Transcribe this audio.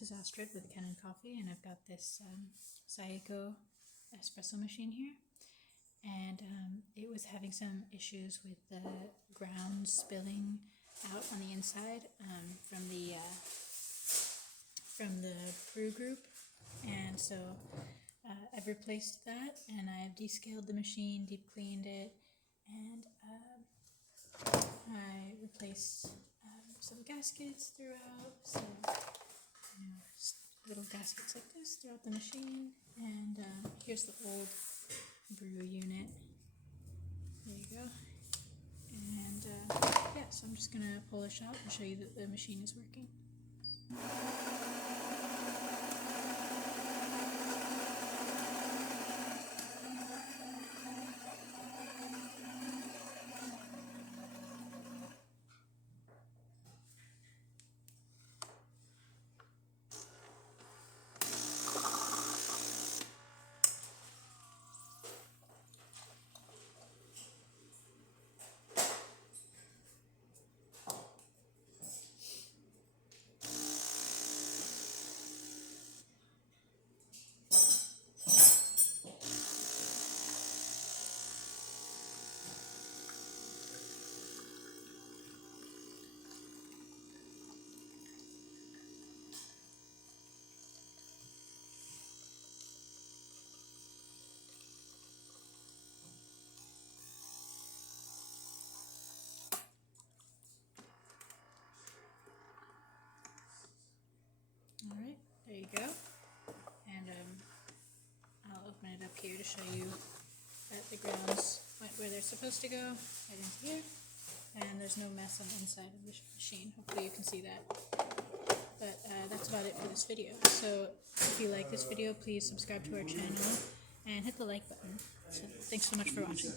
this is Astrid with Kanen Coffee, and I've got this Saeco espresso machine here, and it was having some issues with the ground spilling out on the inside from the brew group, and so I've replaced that, and I've descaled the machine, deep cleaned it, and I replaced some gaskets throughout, so little gaskets like this throughout the machine, and here's the old brew unit. There you go. And yeah, so I'm just gonna pull this out and show you that the machine is working. Alright, there you go. And I'll open it up here to show you that the grounds went where they're supposed to go, right into here. And there's no mess on the inside of the machine. Hopefully you can see that. But that's about it for this video. So if you like this video, please subscribe to our channel and hit the like button. So thanks so much for watching.